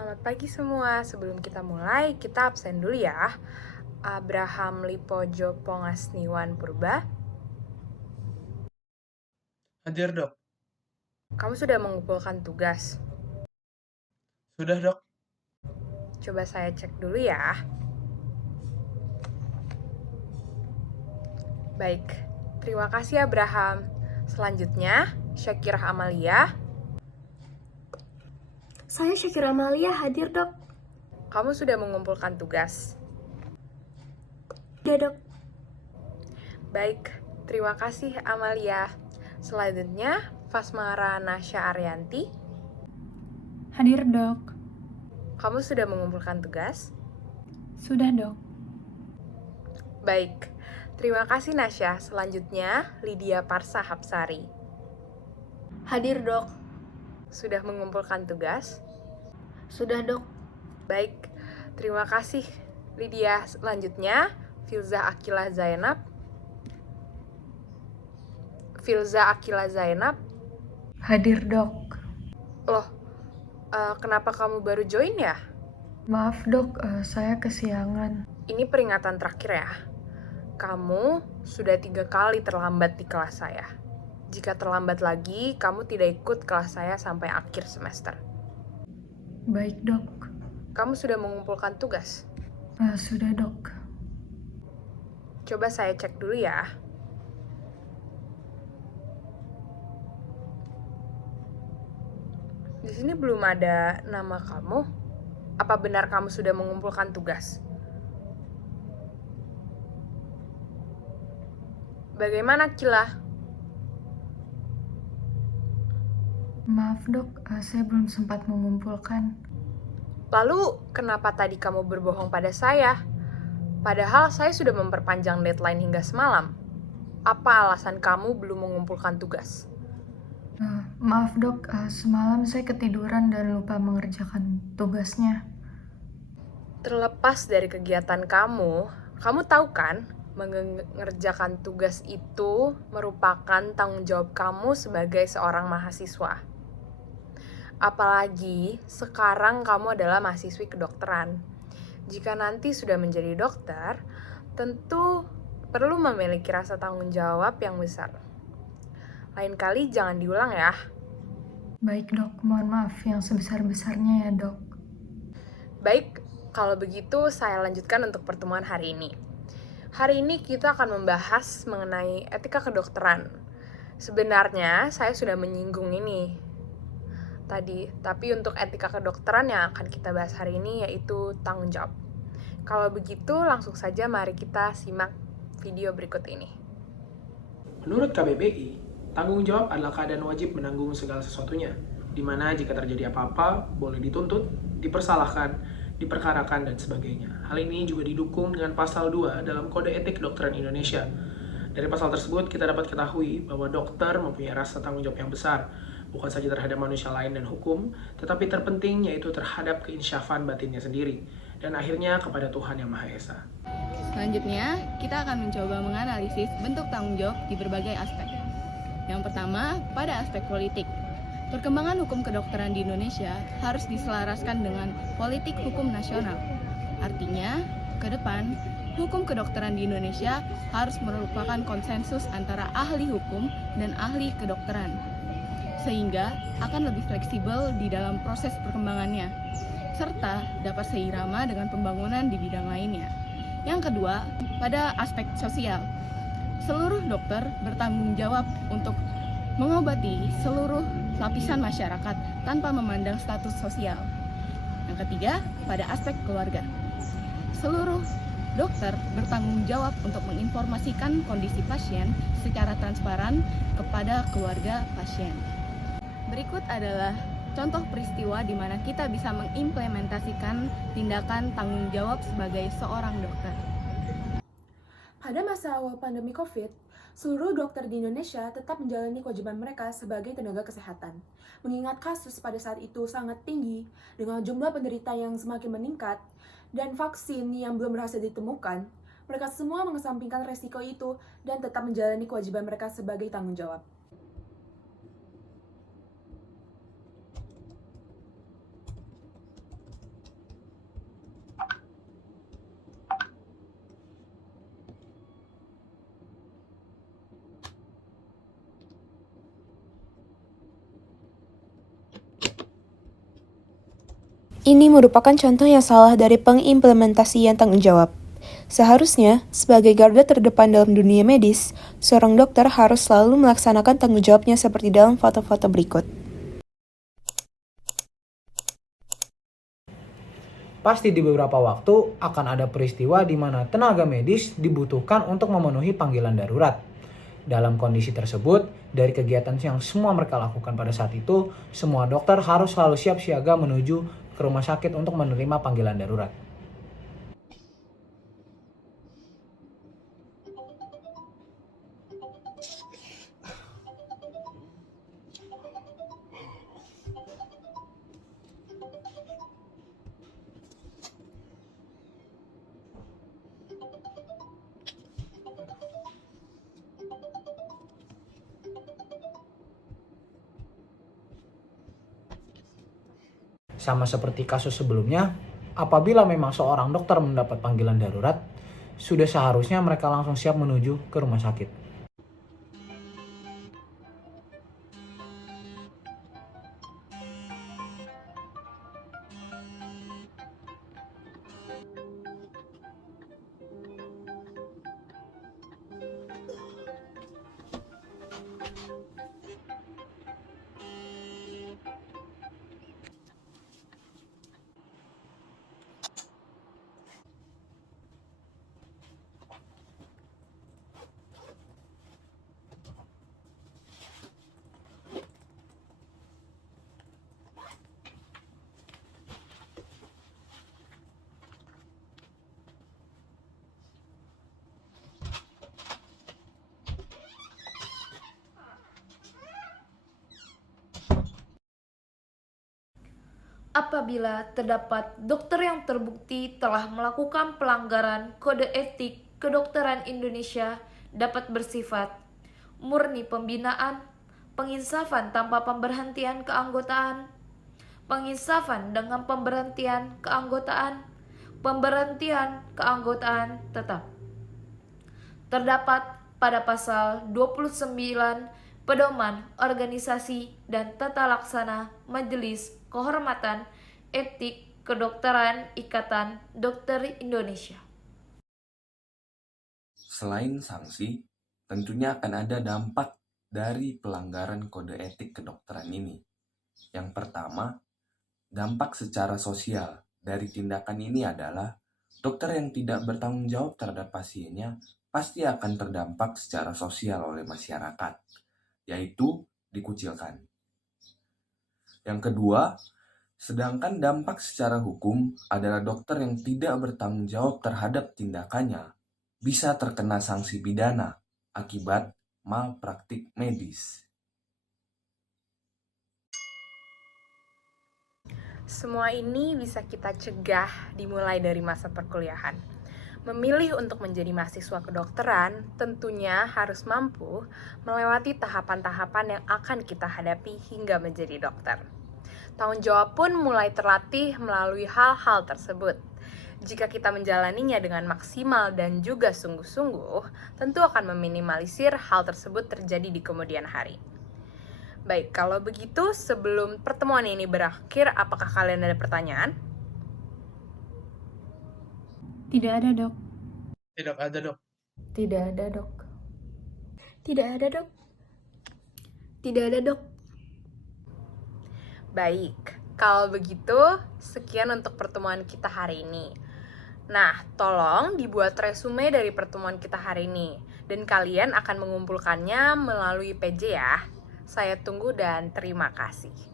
Selamat pagi semua. Sebelum kita mulai, kita absen dulu ya. Abraham Lipojo Pongasniwan Purba. Hadir, Dok. Kamu sudah mengumpulkan tugas. Sudah, Dok. Coba saya cek dulu ya. Baik, terima kasih Abraham. Selanjutnya, Syakirah Amalia. Saya Syakira Amalia hadir, Dok. Kamu sudah mengumpulkan tugas. Ya, Dok. Baik, terima kasih Amalia. Selanjutnya, Fasmara Nasya Arianti. Hadir, Dok. Kamu sudah mengumpulkan tugas? Sudah, Dok. Baik, terima kasih Nasya. Selanjutnya, Lydia Parsa Hapsari. Hadir, Dok. Sudah mengumpulkan tugas? Sudah, Dok. Baik, terima kasih Lydia. Selanjutnya, Filza Akila Zainab. Hadir, Dok. Loh, kenapa kamu baru join ya? Maaf, Dok, saya kesiangan. Ini peringatan terakhir ya. Kamu sudah 3 kali terlambat di kelas saya. Jika terlambat lagi, kamu tidak ikut kelas saya sampai akhir semester. Baik, Dok. Kamu sudah mengumpulkan tugas? Sudah, Dok. Coba saya cek dulu ya. Di sini belum ada nama kamu. Apa benar kamu sudah mengumpulkan tugas? Bagaimana, Kila? Maaf, Dok, saya belum sempat mengumpulkan. Lalu, kenapa tadi kamu berbohong pada saya? Padahal saya sudah memperpanjang deadline hingga semalam. Apa alasan kamu belum mengumpulkan tugas? Maaf, Dok, semalam saya ketiduran dan lupa mengerjakan tugasnya. Terlepas dari kegiatan kamu tahu kan, mengerjakan tugas itu merupakan tanggung jawab kamu sebagai seorang mahasiswa. Apalagi sekarang kamu adalah mahasiswi kedokteran. Jika nanti sudah menjadi dokter, tentu perlu memiliki rasa tanggung jawab yang besar. Lain kali jangan diulang ya. Baik, Dok, mohon maaf yang sebesar-besarnya ya, Dok. Baik, kalau begitu saya lanjutkan untuk pertemuan hari ini. Hari ini kita akan membahas mengenai etika kedokteran. Sebenarnya saya sudah menyinggung ini tadi, tapi untuk etika kedokteran yang akan kita bahas hari ini yaitu tanggung jawab. Kalau begitu, langsung saja mari kita simak video berikut ini. Menurut KBBI, tanggung jawab adalah keadaan wajib menanggung segala sesuatunya, di mana jika terjadi apa-apa, boleh dituntut, dipersalahkan, diperkarakan, dan sebagainya. Hal ini juga didukung dengan pasal 2 dalam Kode Etik Kedokteran Indonesia. Dari pasal tersebut, kita dapat ketahui bahwa dokter mempunyai rasa tanggung jawab yang besar, bukan saja terhadap manusia lain dan hukum, tetapi terpenting yaitu terhadap keinsyafan batinnya sendiri, dan akhirnya kepada Tuhan Yang Maha Esa. Selanjutnya, kita akan mencoba menganalisis bentuk tanggung jawab di berbagai aspek. Yang pertama, pada aspek politik. Perkembangan hukum kedokteran di Indonesia harus diselaraskan dengan politik hukum nasional. Artinya, ke depan, hukum kedokteran di Indonesia harus merupakan konsensus antara ahli hukum dan ahli kedokteran, sehingga akan lebih fleksibel di dalam proses perkembangannya, serta dapat seirama dengan pembangunan di bidang lainnya. Yang kedua, pada aspek sosial. Seluruh dokter bertanggung jawab untuk mengobati seluruh lapisan masyarakat tanpa memandang status sosial. Yang ketiga, pada aspek keluarga. Seluruh dokter bertanggung jawab untuk menginformasikan kondisi pasien secara transparan kepada keluarga pasien. Berikut adalah contoh peristiwa di mana kita bisa mengimplementasikan tindakan tanggung jawab sebagai seorang dokter. Pada masa awal pandemi COVID, seluruh dokter di Indonesia tetap menjalani kewajiban mereka sebagai tenaga kesehatan. Mengingat kasus pada saat itu sangat tinggi, dengan jumlah penderita yang semakin meningkat, dan vaksin yang belum berhasil ditemukan, mereka semua mengesampingkan resiko itu dan tetap menjalani kewajiban mereka sebagai tanggung jawab. Ini merupakan contoh yang salah dari pengimplementasian tanggung jawab. Seharusnya, sebagai garda terdepan dalam dunia medis, seorang dokter harus selalu melaksanakan tanggung jawabnya seperti dalam foto-foto berikut. Pasti di beberapa waktu akan ada peristiwa di mana tenaga medis dibutuhkan untuk memenuhi panggilan darurat. Dalam kondisi tersebut, dari kegiatan yang semua mereka lakukan pada saat itu, semua dokter harus selalu siap siaga menuju ke rumah sakit untuk menerima panggilan darurat. Sama seperti kasus sebelumnya, apabila memang seorang dokter mendapat panggilan darurat, sudah seharusnya mereka langsung siap menuju ke rumah sakit. Apabila terdapat dokter yang terbukti telah melakukan pelanggaran kode etik kedokteran Indonesia dapat bersifat murni pembinaan, penginsafan tanpa pemberhentian keanggotaan, penginsafan dengan pemberhentian keanggotaan, pemberhentian keanggotaan tetap. Terdapat pada pasal 29 Pedoman Organisasi dan Tata Laksana Majelis Kehormatan Etik Kedokteran Ikatan Dokter Indonesia. Selain sanksi, tentunya akan ada dampak dari pelanggaran kode etik kedokteran ini. Yang pertama, dampak secara sosial dari tindakan ini adalah dokter yang tidak bertanggung jawab terhadap pasiennya pasti akan terdampak secara sosial oleh masyarakat, yaitu dikucilkan. Yang kedua, sedangkan dampak secara hukum adalah dokter yang tidak bertanggung jawab terhadap tindakannya bisa terkena sanksi pidana akibat malpraktik medis. Semua ini bisa kita cegah dimulai dari masa perkuliahan. Memilih untuk menjadi mahasiswa kedokteran tentunya harus mampu melewati tahapan-tahapan yang akan kita hadapi hingga menjadi dokter. Tanggung jawab pun mulai terlatih melalui hal-hal tersebut. Jika kita menjalaninya dengan maksimal dan juga sungguh-sungguh, tentu akan meminimalisir hal tersebut terjadi di kemudian hari. Baik, kalau begitu sebelum pertemuan ini berakhir, apakah kalian ada pertanyaan? Tidak ada, Dok. Tidak ada, Dok. Tidak ada, Dok. Tidak ada, Dok. Tidak ada, Dok. Baik, kalau begitu sekian untuk pertemuan kita hari ini. Nah, tolong dibuat resume dari pertemuan kita hari ini dan kalian akan mengumpulkannya melalui PJ ya. Saya tunggu dan terima kasih.